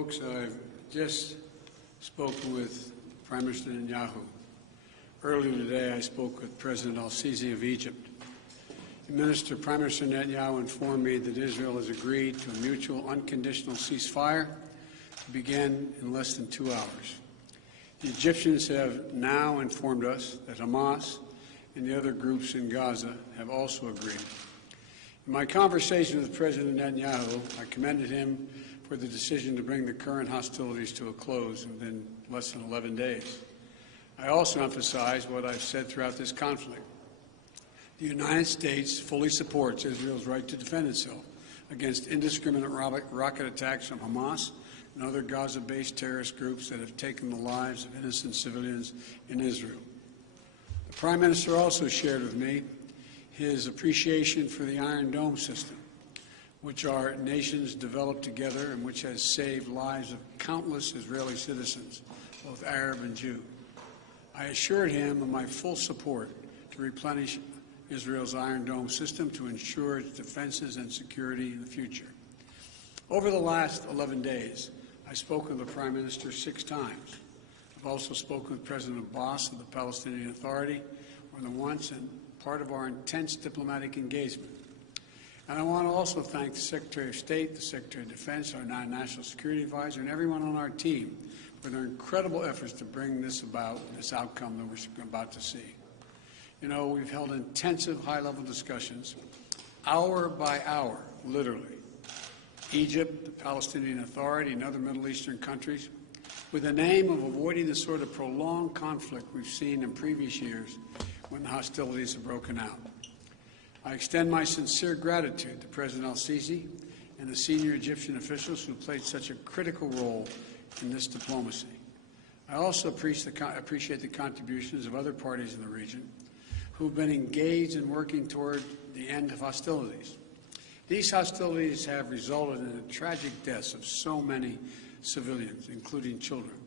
folks. I've just spoken with Prime Minister Netanyahu. Earlier today, I spoke with President al-Sisi of Egypt. Prime Minister Netanyahu informed me that Israel has agreed to a mutual unconditional ceasefire to begin in less than 2 hours. The Egyptians have now informed us that Hamas and the other groups in Gaza have also agreed. In my conversation with President Netanyahu, I commended him for the decision to bring the current hostilities to a close within less than 11 days. I also emphasized what I've said throughout this conflict. The United States fully supports Israel's right to defend itself against indiscriminate rocket attacks from Hamas and other Gaza-based terrorist groups that have taken the lives of innocent civilians in Israel. The Prime Minister also shared with me his appreciation for the Iron Dome system, which our nations developed together and which has saved lives of countless Israeli citizens, both Arab and Jew. I assured him of my full support to replenish Israel's Iron Dome system to ensure its defenses and security in the future. Over the last 11 days, I've spoken with the Prime Minister 6 times. I've also spoken with President Abbas of the Palestinian Authority more than once and part of our intense diplomatic engagement. And I want to also thank the Secretary of State, the Secretary of Defense, our National Security Advisor, and everyone on our team for their incredible efforts to bring this outcome that we're about to see. You know, we've held intensive high-level discussions, hour by hour, literally. Egypt, the Palestinian Authority, and other Middle Eastern countries, with the aim of avoiding the sort of prolonged conflict we've seen in previous years when the hostilities have broken out. I extend my sincere gratitude to President al-Sisi and the senior Egyptian officials who played such a critical role in this diplomacy. I also appreciate the contributions of other parties in the region who have been engaged in working toward the end of hostilities. These hostilities have resulted in the tragic deaths of so many civilians, including children.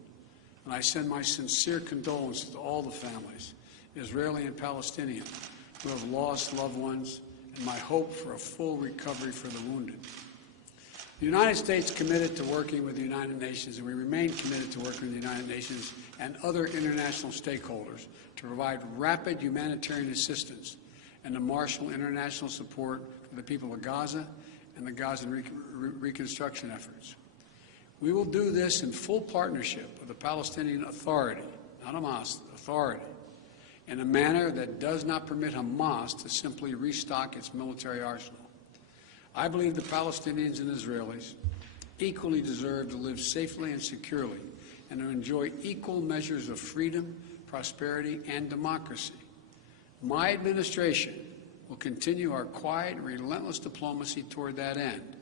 And I send my sincere condolences to all the families, Israeli and Palestinian, who have lost loved ones, and my hope for a full recovery for the wounded. The United States committed to working with the United Nations, and we remain committed to working with the United Nations and other international stakeholders to provide rapid humanitarian assistance and to marshal international support for the people of Gaza and the Gaza reconstruction efforts. We will do this in full partnership with the Palestinian Authority, not Hamas, Authority, in a manner that does not permit Hamas to simply restock its military arsenal. I believe the Palestinians and Israelis equally deserve to live safely and securely and to enjoy equal measures of freedom, prosperity, and democracy. My administration will continue our quiet and relentless diplomacy toward that end.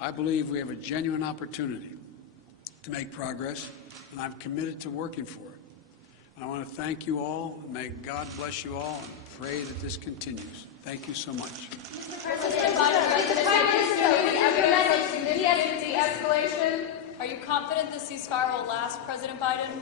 I believe we have a genuine opportunity to make progress, and I'm committed to working for it. I want to thank you all. May God bless you all and pray that this continues. Thank you so much. Mr. President, de-escalation. Are you confident the ceasefire will last, President Biden?